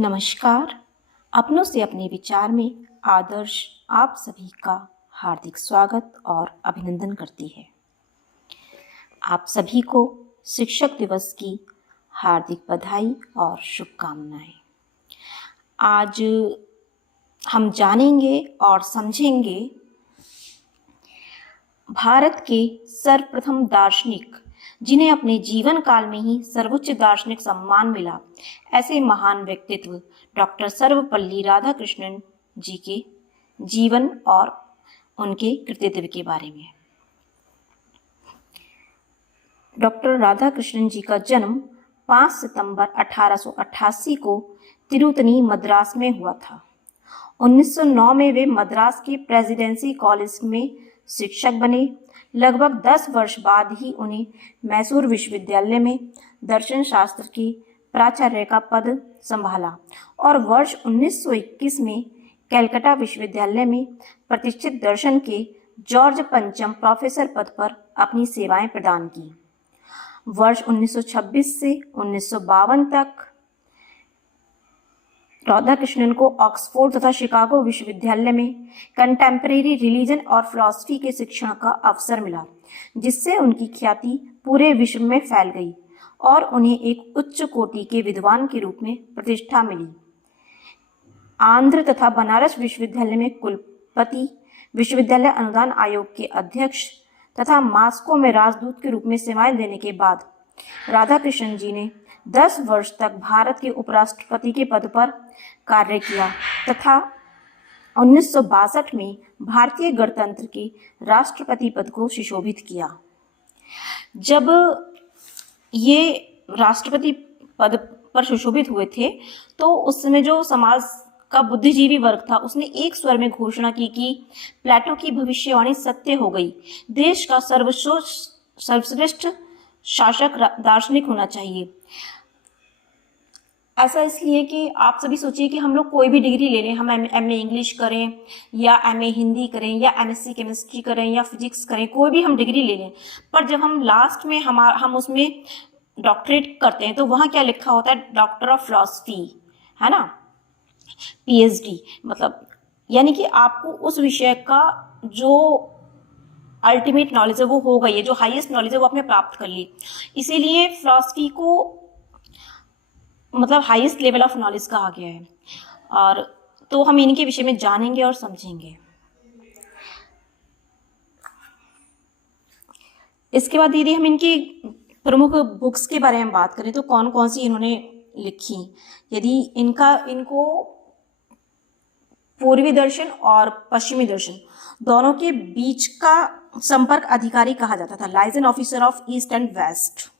नमस्कार। अपनों से अपने विचार में आदर्श आप सभी का हार्दिक स्वागत और अभिनंदन करती है। आप सभी को शिक्षक दिवस की हार्दिक बधाई और शुभकामनाएं। आज हम जानेंगे और समझेंगे भारत के सर्वप्रथम दार्शनिक जिन्हें अपने जीवन काल में ही सर्वोच्च दार्शनिक सम्मान मिला, ऐसे महान व्यक्तित्व डॉक्टर सर्वपल्ली राधाकृष्णन जी के जीवन और उनके कृतित्व के बारे में। डॉक्टर राधाकृष्णन जी का जन्म 5 सितंबर 1888 को तिरुतनी मद्रास में हुआ था। 1909 में वे मद्रास के प्रेसिडेंसी कॉलेज में शिक्षक बने। लगभग 10 वर्ष बाद ही उन्हें मैसूर विश्वविद्यालय में दर्शन शास्त्र के प्राचार्य का पद संभाला और वर्ष 1921 में कलकत्ता विश्वविद्यालय में प्रतिष्ठित दर्शन के जॉर्ज पंचम प्रोफेसर पद पर अपनी सेवाएं प्रदान की। वर्ष 1926 से 1952 तक राधाकृष्णन को ऑक्सफोर्ड तथा शिकागो विश्वविद्यालय में कंटेम्परेरी रिलीजन और फिलॉसफी के शिक्षण का अवसर मिला, जिससे उनकी ख्याति पूरे विश्व में फैल गई और उन्हें एक उच्च कोटि के विद्वान के रूप में प्रतिष्ठा मिली। आंध्र तथा बनारस विश्वविद्यालय में कुलपति, विश्वविद्यालय अनुदान आयोग के अध्यक्ष तथा मॉस्को में राजदूत के रूप में सेवाएं देने के बाद राधाकृष्णन जी ने 10 वर्ष तक भारत के उपराष्ट्रपति के पद पर कार्य किया तथा 1962 में भारतीय गणतंत्र के राष्ट्रपति पद को सुशोभित किया। जब ये राष्ट्रपति पद पर सुशोभित हुए थे तो उस समय जो समाज का बुद्धिजीवी वर्ग था उसने एक स्वर में घोषणा की कि प्लेटो की भविष्यवाणी सत्य हो गई। देश का सर्वश्रेष्ठ शासक दार्शनिक होना चाहिए। ऐसा इसलिए कि आप सभी सोचिए कि हम लोग कोई भी डिग्री ले लें, हम एमए इंग्लिश करें या एमए हिंदी करें या एमएससी केमिस्ट्री करें या फिजिक्स करें, कोई भी हम डिग्री ले लें, पर जब हम लास्ट में हम उसमें डॉक्टरेट करते हैं तो वहाँ क्या लिखा होता है? डॉक्टर ऑफ फिलॉसफी, है ना, पीएचडी। मतलब यानी कि आपको उस विषय का जो अल्टीमेट नॉलेज है वो हो गई है, जो हाईएस्ट नॉलेज है वो आपने प्राप्त कर ली। इसीलिए फिलॉसफी को मतलब हाईएस्ट लेवल ऑफ नॉलेज कहा गया है। और तो हम इनके विषय में जानेंगे और समझेंगे। इसके बाद यदि हम इनकी प्रमुख बुक्स के बारे में बात करें तो कौन कौन सी इन्होंने लिखी, यदि इनको पूर्वी दर्शन और पश्चिमी दर्शन दोनों के बीच का संपर्क अधिकारी कहा जाता था, liaison officer of east and west.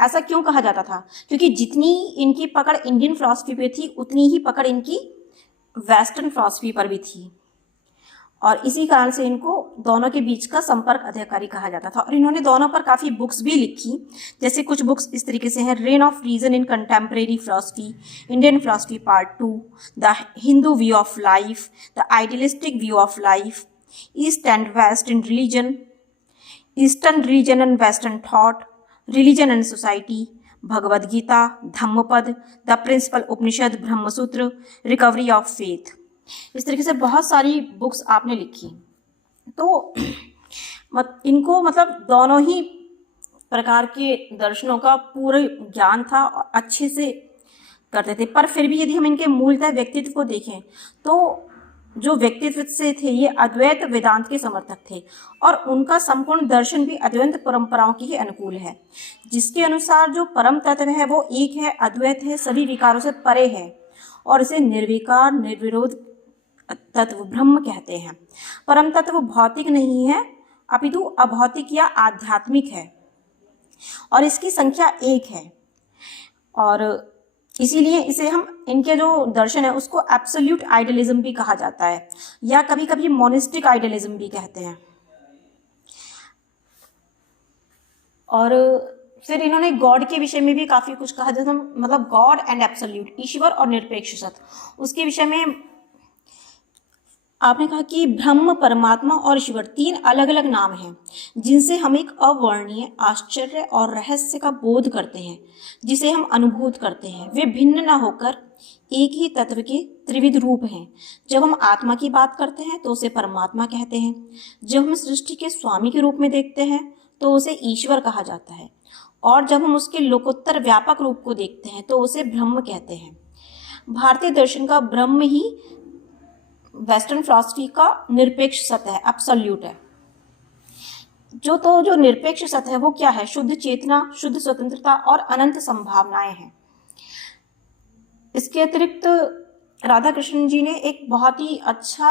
ऐसा क्यों कहा जाता था? क्योंकि जितनी इनकी पकड़ इंडियन फिलॉसफी पे थी उतनी ही पकड़ इनकी वेस्टर्न फिलॉसफी पर भी थी और इसी कारण से इनको दोनों के बीच का संपर्क अधिकारी कहा जाता था। और इन्होंने दोनों पर काफ़ी बुक्स भी लिखी, जैसे कुछ बुक्स इस तरीके से हैं: reign of reason in contemporary philosophy, Indian philosophy part 2, the Hindu view of life, the idealistic view of life, east and west in religion, eastern reason and western thought, religion and society, Bhagavad Gita, Dhammapada, the principal Upanishad, Brahmasutra, recovery of faith. इस तरीके से बहुत सारी books आपने लिखी। तो इनको मतलब दोनों ही प्रकार के दर्शनों का पूरा ज्ञान था और अच्छे से करते थे। पर फिर भी यदि हम इनके मूलतः व्यक्तित्व को देखें तो जो व्यक्तित्व से थे ये अद्वैत वेदांत के समर्थक थे और उनका संपूर्ण दर्शन भी अद्वैत परंपराओं की ही अनुकूल है, जिसके अनुसार जो परम तत्व है वो एक है, अद्वैत है, सभी विकारों से परे है और इसे निर्विकार निर्विरोध तत्व ब्रह्म कहते हैं। परम तत्व भौतिक नहीं है अपितु अभौतिक या आध्यात्मिक है और इसकी संख्या एक है और इसीलिए इसे हम इनके जो दर्शन है उसको एब्सोल्यूट आइडियलिज्म भी कहा जाता है या कभी कभी मोनिस्टिक आइडियलिज्म भी कहते हैं। और फिर इन्होंने गॉड के विषय में भी काफ़ी कुछ कहा, जैसे मतलब गॉड एंड एब्सोल्यूट, ईश्वर और निरपेक्ष सत्य, उसके विषय में आपने कहा कि ब्रह्म, परमात्मा और ईश्वर तीन अलग अलग नाम हैं जिनसे हम एक अवर्णनीय आश्चर्य और रहस्य का बोध करते हैं, जिसे हम अनुभूत करते हैं। वे भिन्न न होकर एक ही तत्व के त्रिविध रूप हैं। जब हम आत्मा की बात करते हैं तो उसे परमात्मा कहते हैं। जब हम सृष्टि के स्वामी के रूप में देखते हैं तो उसे ईश्वर कहा जाता है, और जब हम उसके लोकोत्तर व्यापक रूप को देखते हैं तो उसे ब्रह्म कहते हैं। भारतीय दर्शन का ब्रह्म ही वेस्टर्न फिलॉसफी का निरपेक्ष सत्य है, एब्सोल्यूट है। जो निरपेक्ष सत्य है वो क्या है? शुद्ध चेतना, शुद्ध स्वतंत्रता और अनंत संभावनाएं हैं। इसके अतिरिक्त राधा कृष्ण जी ने एक बहुत ही अच्छा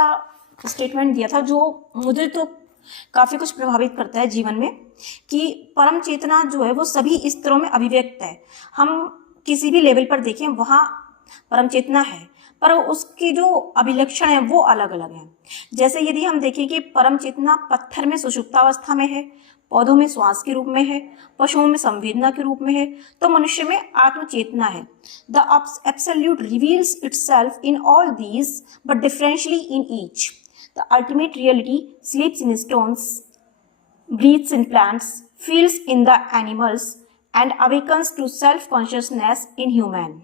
स्टेटमेंट दिया था जो मुझे तो काफ़ी कुछ प्रभावित करता है जीवन में, कि परम चेतना जो है वो सभी स्तरों में अभिव्यक्त है। हम किसी भी लेवल पर देखें वहाँ परम चेतना है, पर उसके जो अभिलक्षण है वो अलग अलग हैं। जैसे यदि हम देखें कि परम चेतना पत्थर में सुषुप्तावस्था में है, पौधों में श्वास के रूप में है, पशुओं में संवेदना के रूप में है, तो मनुष्य में आत्मचेतना है। The absolute reveals itself in all these but differentially in each. The ultimate reality स्लीप्स in stones, breathes in plants, feels in the animals and awakens to self consciousness in human।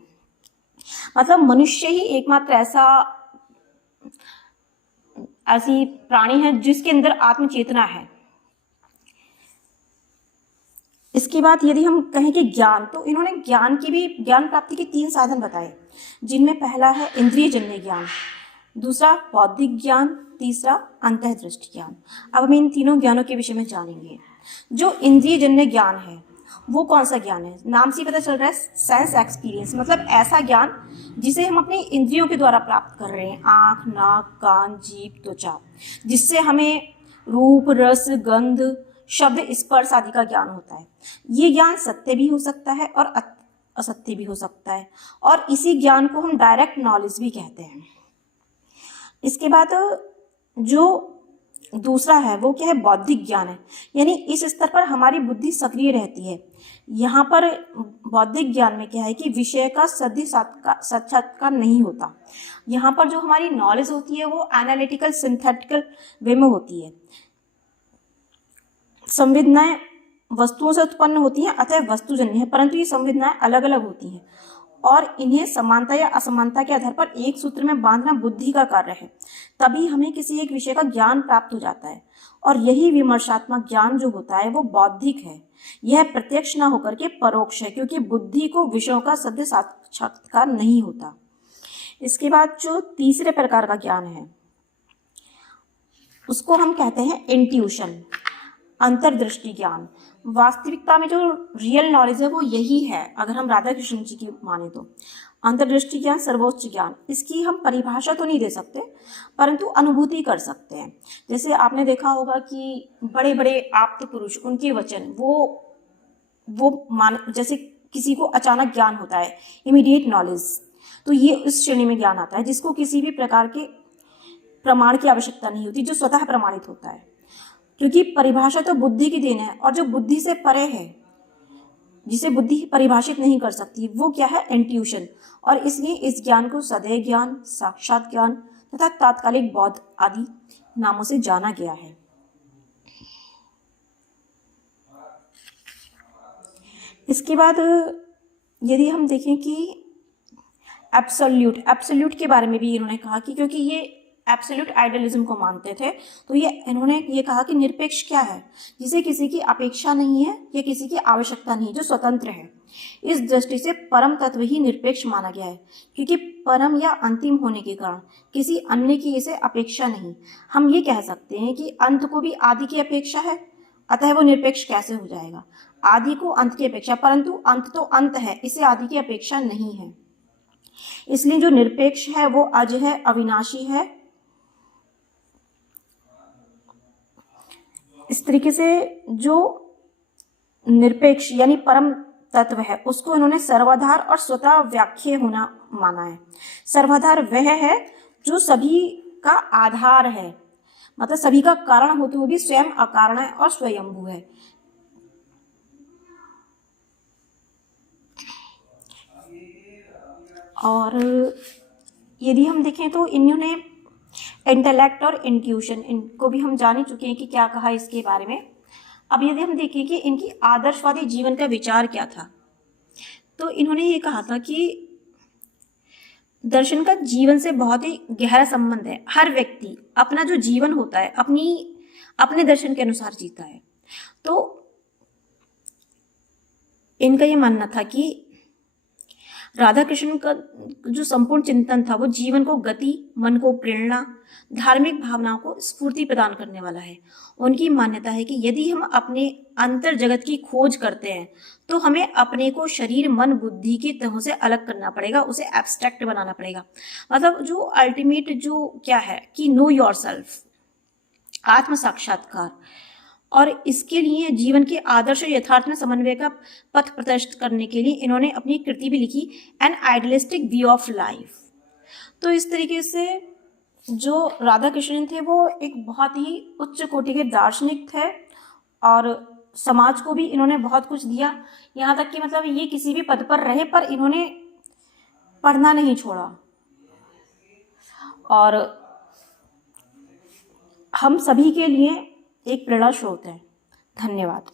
मतलब मनुष्य ही एकमात्र ऐसी प्राणी है जिसके अंदर आत्मचेतना है। इसके बाद यदि हम कहें कि ज्ञान, तो इन्होंने ज्ञान प्राप्ति के तीन साधन बताए, जिनमें पहला है इंद्रियजन्य ज्ञान, दूसरा बौद्धिक ज्ञान, तीसरा अंतःदृष्टि ज्ञान। अब हम इन तीनों ज्ञानों के विषय में जानेंगे। जो इंद्रियजन्य ज्ञान है वो कौन सा ज्ञान है? नाम से ही पता चल रहा है, सेंस एक्सपीरियंस, मतलब ऐसा ज्ञान जिसे हम अपनी इंद्रियों के द्वारा प्राप्त कर रहे हैं, आँख, नाक, कान, जीभ, त्वचा, जिससे हमें रूप, रस, गंध, शब्द, स्पर्श आदि का ज्ञान होता है। ये ज्ञान सत्य भी हो सकता है और असत्य भी हो सकता है, और इसी ज्ञान को हम डायरेक्ट नॉलेज भी कहते हैं। इसके बाद जो दूसरा है वो क्या है? बौद्धिक ज्ञान है, यानी इस स्तर पर हमारी बुद्धि सक्रिय रहती है। यहाँ पर बौद्धिक ज्ञान में क्या है कि विषय का सदी साक्षात्कार नहीं होता। यहाँ पर जो हमारी नॉलेज होती है वो एनालिटिकल, सिंथेटिकल वे में होती है। संवेदनाएं वस्तुओं से उत्पन्न होती हैं, अतः वस्तुजन्य है, परंतु ये संवेदनाएं अलग अलग होती हैं और इन्हें समानता या असमानता के आधार पर एक सूत्र में बांधना बुद्धि का कार्य है। तभी हमें किसी एक विषय का ज्ञान प्राप्त हो जाता है, और यही विमर्शात्मक ज्ञान जो होता है वो बौद्धिक है। यह प्रत्यक्ष न होकर के परोक्ष है, क्योंकि बुद्धि को विषयों का सद्य साक्षात्कार नहीं होता। इसके बाद जो तीसरे प्रकार का ज्ञान है उसको हम कहते हैं इंट्यूशन, अंतर्दृष्टि ज्ञान। वास्तविकता में जो रियल नॉलेज है वो यही है, अगर हम राधा कृष्ण जी की माने तो। अंतर्दृष्टि ज्ञान सर्वोच्च ज्ञान, इसकी हम परिभाषा तो नहीं दे सकते परंतु अनुभूति कर सकते हैं। जैसे आपने देखा होगा कि बड़े बड़े आप्त पुरुष, उनके वचन वो मान, जैसे किसी को अचानक ज्ञान होता है, इमीडिएट नॉलेज, तो ये इस श्रेणी में ज्ञान आता है जिसको किसी भी प्रकार के प्रमाण की आवश्यकता नहीं होती, जो स्वतः प्रमाणित होता है, क्योंकि परिभाषा तो बुद्धि की देन है, और जो बुद्धि से परे है, जिसे बुद्धि परिभाषित नहीं कर सकती, वो क्या है? इंट्यूशन। और इसलिए इस ज्ञान को सदैव ज्ञान, साक्षात ज्ञान तथा तात्कालिक बोध आदि नामों से जाना गया है। इसके बाद यदि हम देखें कि एब्सोल्यूट के बारे में भी इन्होंने कहा कि क्योंकि ये एब्सोल्यूट आइडियलिज्म को मानते थे, तो इन्होंने ये कहा कि निरपेक्ष क्या है? जिसे किसी की अपेक्षा नहीं है या किसी की आवश्यकता नहीं, जो स्वतंत्र है। इस दृष्टि से परम तत्व ही निरपेक्ष माना गया है, क्योंकि परम या अंतिम होने के कारण किसी अन्य की इसे अपेक्षा नहीं। हम ये कह सकते हैं कि अंत को भी आदि की अपेक्षा है, अतः वो निरपेक्ष कैसे हो जाएगा? आदि को अंत की अपेक्षा, परंतु अंत तो अंत है, इसे आदि की अपेक्षा नहीं है। इसलिए जो निरपेक्ष है वो अज है, अविनाशी है। इस तरीके से जो निरपेक्ष यानी परम तत्व है उसको इन्होंने सर्वाधार और स्वतः व्याख्या होना माना है। सर्वाधार वह है जो सभी का आधार है, मतलब सभी का कारण होते हुए भी स्वयं अकारण है और स्वयंभू है। और यदि हम देखें तो इन्होंने इंटेलेक्ट और इंट्यूशन, इनको भी हम जान ही चुके हैं कि क्या कहा इसके बारे में। अब यदि हम देखें कि इनकी आदर्शवादी जीवन का विचार क्या था, तो इन्होंने ये कहा था कि दर्शन का जीवन से बहुत ही गहरा संबंध है। हर व्यक्ति अपना जो जीवन होता है अपने दर्शन के अनुसार जीता है। तो इनका ये मानना था कि राधा कृष्ण का जो संपूर्ण चिंतन था वो जीवन को गति, मन को प्रेरणा, धार्मिक भावनाओं को स्फूर्ति प्रदान करने वाला है। उनकी मान्यता है कि यदि हम अपने अंतर जगत की खोज करते हैं तो हमें अपने को शरीर, मन, बुद्धि के तहों से अलग करना पड़ेगा, उसे एब्स्ट्रैक्ट बनाना पड़ेगा। मतलब जो अल्टीमेट जो क्या है कि नो योरसेल्फ, आत्म साक्षात्कार, और इसके लिए जीवन के आदर्श और यथार्थ में समन्वय का पथ प्रदर्शित करने के लिए इन्होंने अपनी कृति भी लिखी, N idealistic view of life. तो इस तरीके से जो राधा कृष्णन थे वो एक बहुत ही उच्च कोटि के दार्शनिक थे और समाज को भी इन्होंने बहुत कुछ दिया। यहाँ तक कि मतलब ये किसी भी पद पर रहे पर इन्होंने पढ़ना नहीं छोड़ा। और हम सभी के लिए एक प्रेरणा स्रोत है। धन्यवाद।